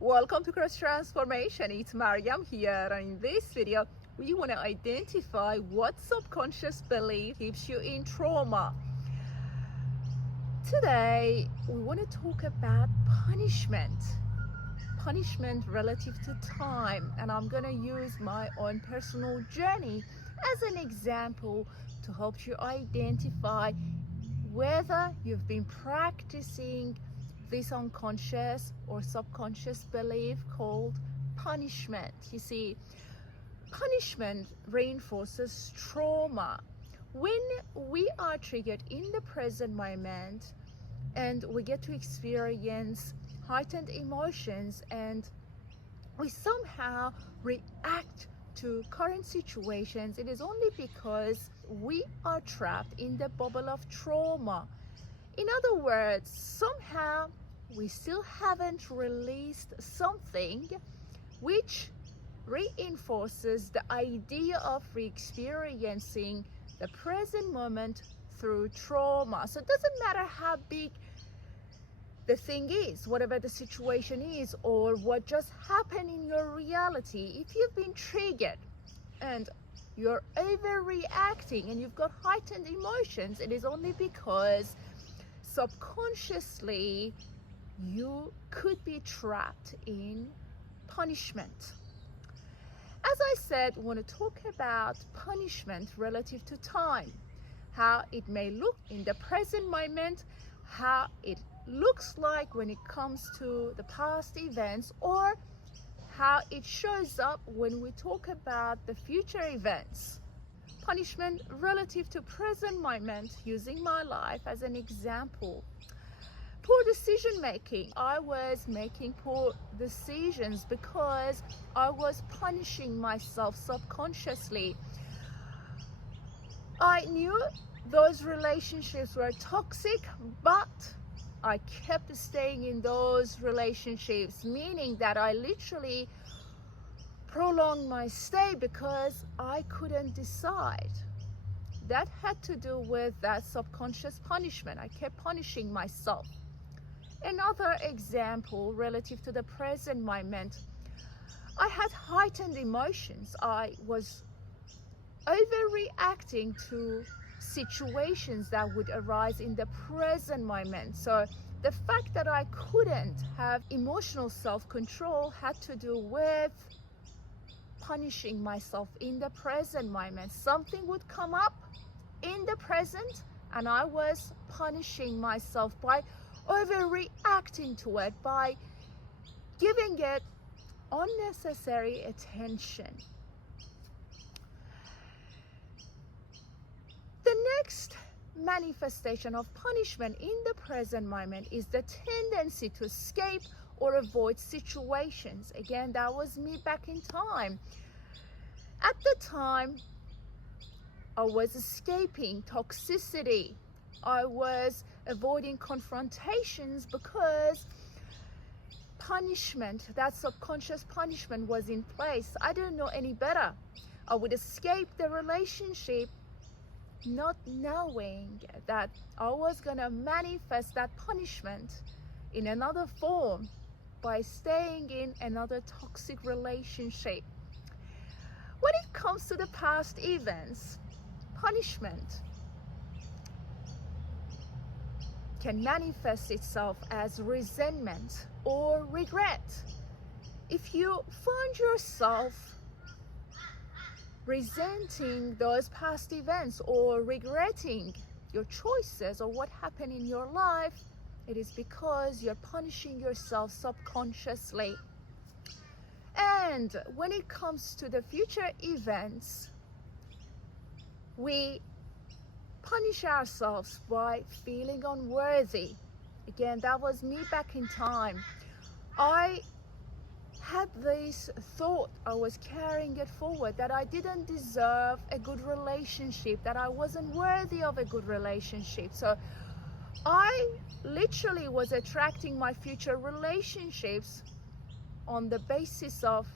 Welcome to Cross Transformation. It's Maryam here, and in this video we want to identify what subconscious belief keeps you in trauma. Today we want to talk about punishment relative to time, and I'm going to use my own personal journey as an example to help you identify whether you've been practicing this unconscious or subconscious belief called punishment. You see, punishment reinforces trauma. When we are triggered in the present moment and we get to experience heightened emotions and we somehow react to current situations, it is only because we are trapped in the bubble of trauma. In other words, somehow we still haven't released something which reinforces the idea of re-experiencing the present moment through trauma. So it doesn't matter how big the thing is, whatever the situation is, or what just happened in your reality. If you've been triggered and you're overreacting and you've got heightened emotions, it is only because subconsciously you could be trapped in punishment. As I said, we want to talk about punishment relative to time, how it may look in the present moment, how it looks like when it comes to the past events, or how it shows up when we talk about the future events. Punishment relative to present moment, using my life as an example. Poor decision making. I was making poor decisions because I was punishing myself subconsciously. I knew those relationships were toxic, but I kept staying in those relationships, meaning that I literally prolonged my stay because I couldn't decide. That had to do with that subconscious punishment. I kept punishing myself. Another example relative to the present moment, I had heightened emotions. I was overreacting to situations that would arise in the present moment. So the fact that I couldn't have emotional self-control had to do with punishing myself in the present moment. Something would come up in the present and I was punishing myself by overreacting to it, by giving it unnecessary attention. The next manifestation of punishment in the present moment is the tendency to escape or avoid situations. Again, that was me back in time. At the time, I was escaping toxicity. I was avoiding confrontations because punishment, that subconscious punishment, was in place. I didn't know any better. I would escape the relationship not knowing that I was going to manifest that punishment in another form by staying in another toxic relationship. When it comes to the past events, punishment can manifest itself as resentment or regret. If you find yourself resenting those past events or regretting your choices or what happened in your life, it is because you're punishing yourself subconsciously. And when it comes to the future events, we punish ourselves by feeling unworthy. Again, that was me back in time. I had this thought, I was carrying it forward, that I didn't deserve a good relationship, that I wasn't worthy of a good relationship. So I literally was attracting my future relationships on the basis of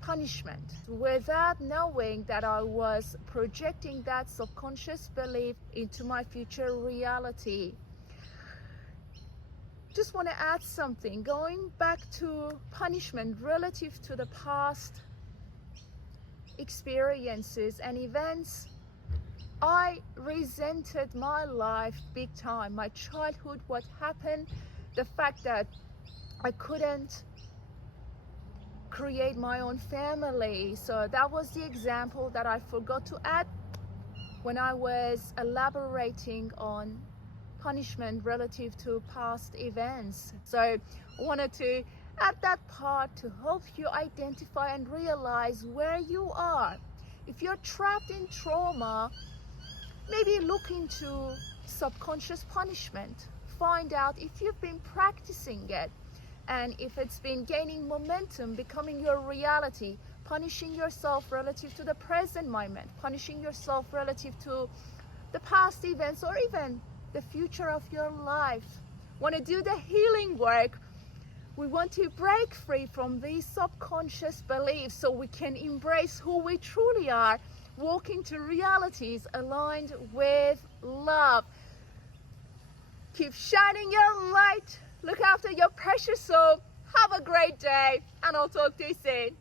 punishment, without knowing that I was projecting that subconscious belief into my future reality. just want to add something. Going back to punishment relative to the past experiences and events, I resented my life big time. My childhood, what happened, the fact that I couldn't create my own family. So that was the example that I forgot to add when I was elaborating on punishment relative to past events. So I wanted to add that part to help you identify and realize where you are. If you're trapped in trauma, maybe look into subconscious punishment. Find out if you've been practicing it and if it's been gaining momentum, becoming your reality, punishing yourself relative to the present moment, punishing yourself relative to the past events or even the future of your life. Want to do the healing work. We want to break free from these subconscious beliefs so we can embrace who we truly are, walk into realities aligned with love. Keep shining your light. Look after your precious soul. Have a great day, and I'll talk to you soon.